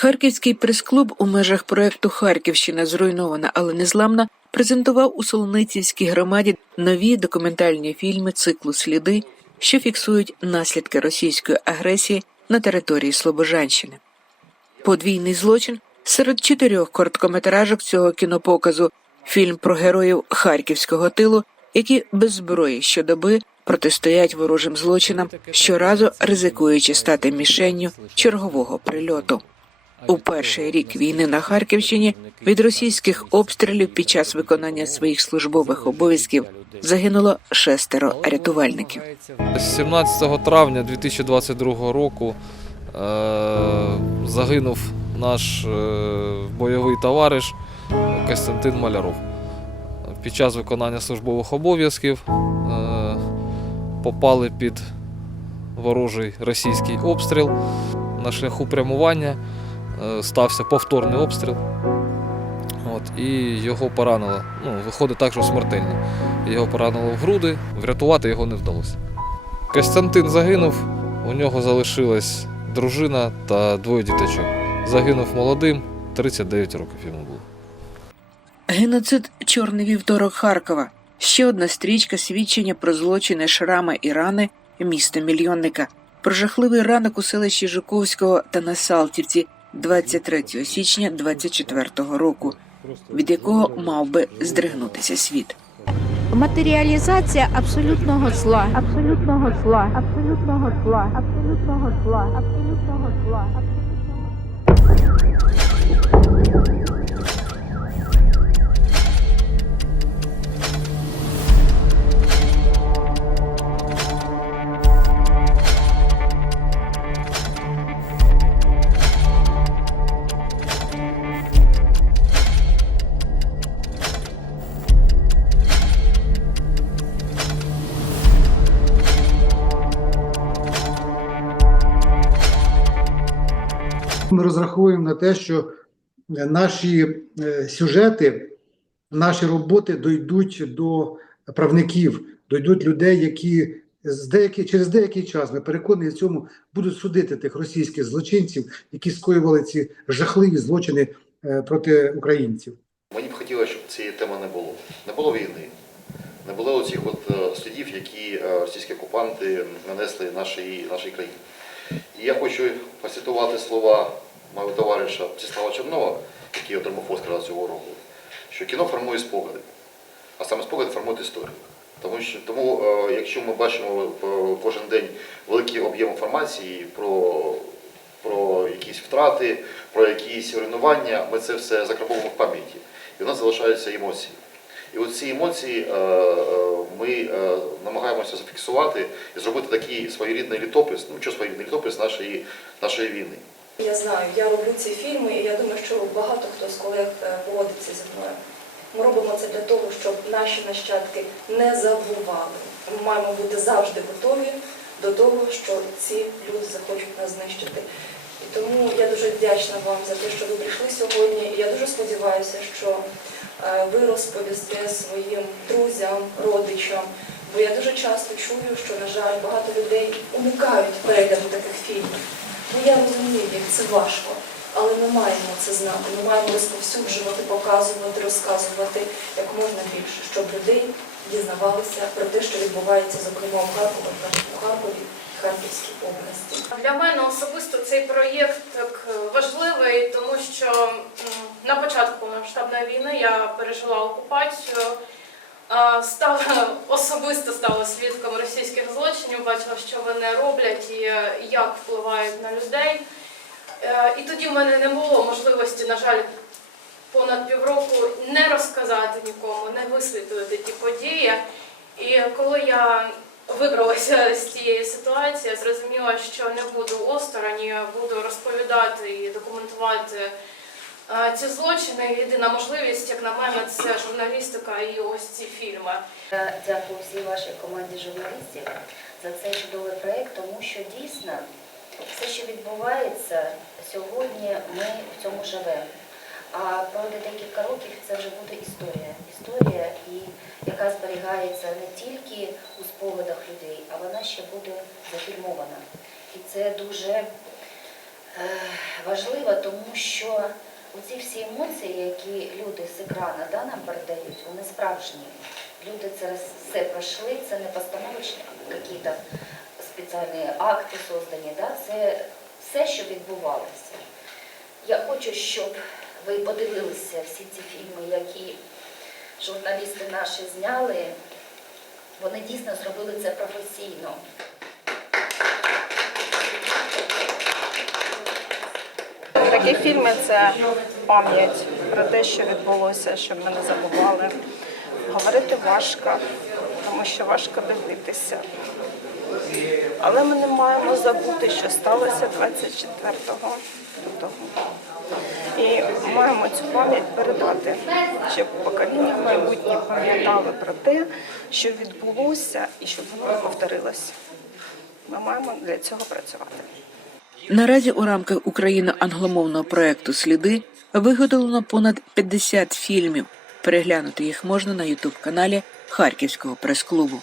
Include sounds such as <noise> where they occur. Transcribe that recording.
Харківський прес-клуб у межах проекту Харківщина зруйнована, але незламна презентував у Солоницівській громаді нові документальні фільми циклу Сліди, що фіксують наслідки російської агресії на території Слобожанщини. Подвійний злочин серед чотирьох короткометражок цього кінопоказу фільм про героїв харківського тилу, які без зброї щодоби протистоять ворожим злочинам, щоразу ризикуючи стати мішенню чергового прильоту. У перший рік війни на Харківщині від російських обстрілів під час виконання своїх службових обов'язків загинуло шестеро рятувальників. 17 травня 2022 року е, загинув наш е, бойовий товариш Костянтин Маляров. Під час виконання службових обов'язків е, попали під ворожий російський обстріл. На шляху прямування стався повторний обстріл. От, і його поранило. Ну, виходить так, що смертельно. Його поранило в груди, врятувати його не вдалося. Костянтин загинув, у нього залишилась дружина та двоє діточок. Загинув молодим, 39 років йому було. Геноцид Чорний вівторок Харкова. Ще одна стрічка свідчення про злочини Шрама і рани міста мільйонника, про жахливий ранок у селищі Жуковського та на Салтівці 23 січня 24 року, від якого мав би здригнутися світ. Матеріалізація абсолютного зла. Абсолютного зла. Абсолютного зла. Абсолютного зла. Абсолютного зла. Ми розраховуємо на те, що е, наші е, сюжети, наші роботи дійдуть до правників, дійдуть людей, які з деякий, через деякий час ми переконані в цьому будуть судити тих російських злочинців, які скоювали ці жахливі злочини е, проти українців. Мені б хотілося, щоб цієї теми не було. Не було війни, не було оцих от слідів, які російські окупанти нанесли нашій, нашій країні. І я хочу процитувати слова мого товариша Всеслава Чернова, який отримав Оскара цього року, що кіно формує спогади, а саме спогади формують історію. Тому що тому, е, якщо ми бачимо е, кожен день великий об'єм інформації про, про якісь втрати, про якісь руйнування, ми це все закарбовуємо в пам'яті. І в нас залишаються емоції. І от ці емоції е, ми е, намагаємося зафіксувати і зробити такий своєрідний літопис, ну що своєрідний літопис нашої, нашої війни. Я знаю, я роблю ці фільми, і я думаю, що багато хто з колег е, погодиться зі мною. Ми робимо це для того, щоб наші нащадки не забували. Ми маємо бути завжди готові до того, що ці люди захочуть нас знищити. І тому я дуже вдячна вам за те, що ви прийшли сьогодні. І я дуже сподіваюся, що е, ви розповісте своїм друзям, родичам. Бо я дуже часто чую, що, на жаль, багато людей уникають перегляду таких фільмів. Ну я розумію, як це важко, але ми маємо це знати. Ми маємо розповсюджувати, показувати, розказувати як можна більше, щоб людей дізнавалися про те, що відбувається, зокрема у Харкові, у Харкові Харківській області. Для мене особисто цей проєкт так важливий, тому що на початку повномасштабної війни я пережила окупацію, стала <laughs> особисто стала свідком російських злочинів, бачила, що вони роблять і е, як впливають на людей. Е, І тоді в мене не було можливості, на жаль, понад півроку не розказати нікому, не висвітлити ті події. І коли я вибралася з цієї ситуації, зрозуміла, що не буду осторонь, буду розповідати і документувати е, ці злочини. Єдина можливість, як на мене, це журналістика і ось ці фільми. Дякую всій вашій команді журналістів за цей чудовий проєкт, тому що дійсно все, що відбувається сьогодні, ми в цьому живемо. А пройде декілька років це вже буде історія. Історія, яка зберігається не тільки у спогадах людей, а вона ще буде зафільмована. І це дуже важлива, тому що оці всі емоції, які люди з екрану да, нам передають, вони справжні. Люди це все пройшли, це не постановочні якісь спеціальні акти создані, да? це все, що відбувалося. Я хочу, щоб ви подивилися всі ці фільми, які журналісти наші зняли. Вони дійсно зробили це професійно. Такі фільми це пам'ять про те, що відбулося, щоб ми не забували. Говорити важко, тому що важко дивитися. Але ми не маємо забути, що сталося 24 лютого. І маємо цю пам'ять передати, щоб покоління майбутнє пам'ятали про те, що відбулося, і щоб воно повторилося. Ми маємо для цього працювати. Наразі у рамках україно-англомовного проекту Сліди виготовлено понад 50 фільмів. Переглянути їх можна на ютуб-каналі Харківського прес-клубу.